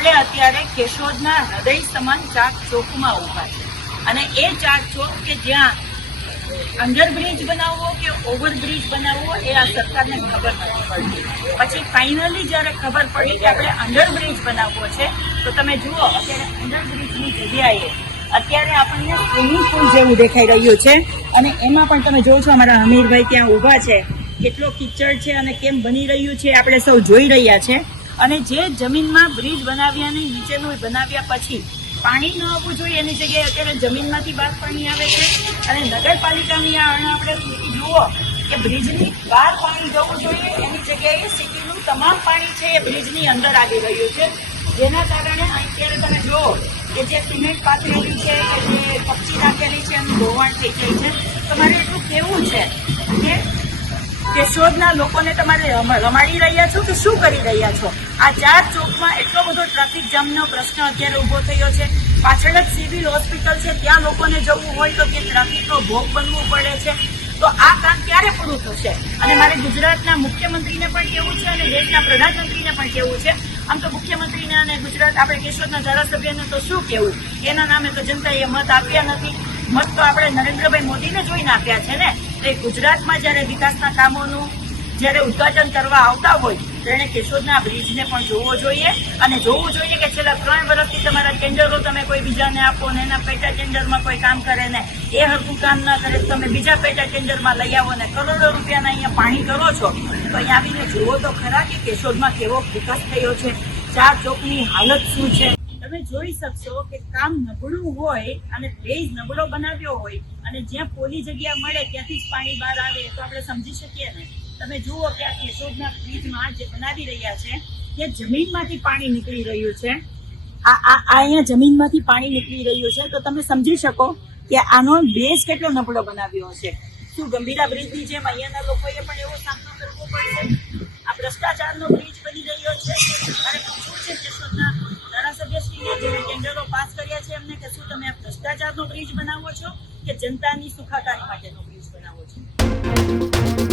આપણે અત્યારે કેશોદના હૃદય સમાન ચાક ચોકમાં ઊભા છે અને એ ચાક ચોક કે જ્યાં અંડરબ્રિજ બનાવવો કે ઓવરબ્રિજ બનાવવો એ આ સરકારને ખબર નથી પડતી. પછી ફાઇનલી જ્યારે ખબર પડી કે આપણે અંડરબ્રિજ બનાવવો છે તો તમે જુઓ અત્યારે અંડરબ્રિજની જગ્યાએ અત્યારે આપણને સ્વિમિંગ પુલ જેવું દેખાઈ રહ્યું છે અને એમાં પણ તમે જોવો છો અમારા હમીરભાઈ ત્યાં ઊભા છે, કેટલો કિચડ છે અને કેમ બની રહ્યું છે આપણે સૌ જોઈ રહ્યા છે. અને જે જમીનમાં બ્રિજ બનાવ્યાની નીચેનું બનાવ્યા પછી પાણી ન આવવું જોઈએ એની જગ્યાએ અત્યારે જમીનમાંથી બહાર પાણી આવે છે અને નગરપાલિકાની આપણે જુઓ કે બ્રિજની બહાર પાણી જવું જોઈએ એની જગ્યાએ સિટીનું તમામ પાણી છે એ બ્રિજની અંદર આવી રહ્યું છે, જેના કારણે અત્યારે તમે જુઓ કે જે સિમેન્ટ પાથરેલી છે કે જે કપચી નાખેલી છે એનું ધોવાણ થઈ જાય છે. તમારે એટલું કેવું છે કે કેશોદના લોકોને તમારે રમાડી રહ્યા છો કે શું કરી રહ્યા છો? આ ચાર ચોકમાં એટલો બધો ટ્રાફિક જામનો પ્રશ્ન અત્યારે ઊભો થયો છે. પાછળ જ સિવિલ હોસ્પિટલ છે, ત્યાં લોકોને જવું હોય તો ત્યાં ટ્રાફિકનો ભોગ બનવું પડે છે. તો આ કામ ક્યારે પૂરું થશે? અને મારે ગુજરાતના મુખ્યમંત્રીને પણ કહેવું છે અને દેશના પ્રધાનમંત્રીને પણ કહેવું છે. આમ તો મુખ્યમંત્રીને અને ગુજરાત આપણે કેશોદના ધારાસભ્યને તો શું કહેવું, એના નામે તો જનતાએ મત આપ્યા નથી. મત તો આપણે નરેન્દ્રભાઈ મોદીને જોઈને આપ્યા છે ને. એ ગુજરાતમાં જ્યારે વિકાસના કામોનું જ્યારે ઉદ્ઘાટન કરવા આવતા હોય તો એને કેશોદના બ્રિજને પણ જોવો જોઈએ અને જોવું જોઈએ કે છેલ્લા 3 વર્ષથી તમારા ટેન્ડરો તમે કોઈ બીજાને આપો ને એના પેટા ટેન્ડરમાં કોઈ કામ કરે ને એ હરખું કામ ના કરે તમે બીજા પેટા ટેન્ડરમાં લઈ આવો ને કરોડો રૂપિયાના અહીંયા પાણી કરો છો. તો અહીંયા આવીને જુઓ તો ખરા કે કેશોદમાં કેવો વિકાસ થયો છે, ચાર ચોકની હાલત શું છે. તમે જોઈ શકશો કે કામ નબળું હોય અને બેઝ નબળો બનાવ્યો હોય અને જ્યાં પોલી જગ્યા મળે ત્યાંથી જ પાણી બહાર આવે તો આપણે સમજી શકીએ ને. તમે જુઓ કે આ કેશોદના બ્રિજમાં જે બનાવી રહ્યા છે ત્યાં જમીનમાંથી પાણી નીકળી રહ્યું છે. અહીંયા જમીનમાંથી પાણી નીકળી રહ્યું છે તો તમે સમજી શકો કે આનો બેઝ કેટલો નબળો બનાવ્યો હશે. શું ગંભીરા બ્રિજની જેમ અહીંયાના લોકોએ પણ એવો સામનો કરવો પડશે? આ ભ્રષ્ટાચારનો બ્રિજ બની રહ્યો છે અને પૂછવું છે કેશોદના ધારાસભ્યશ્રીને જેને ટેન્ડરો પાસ કર્યા છે એમને કે શું તમે આ ભ્રષ્ટાચારનો બ્રિજ બનાવો છો કે જનતાની સુખાકારી માટેનો બ્રિજ બનાવો છો?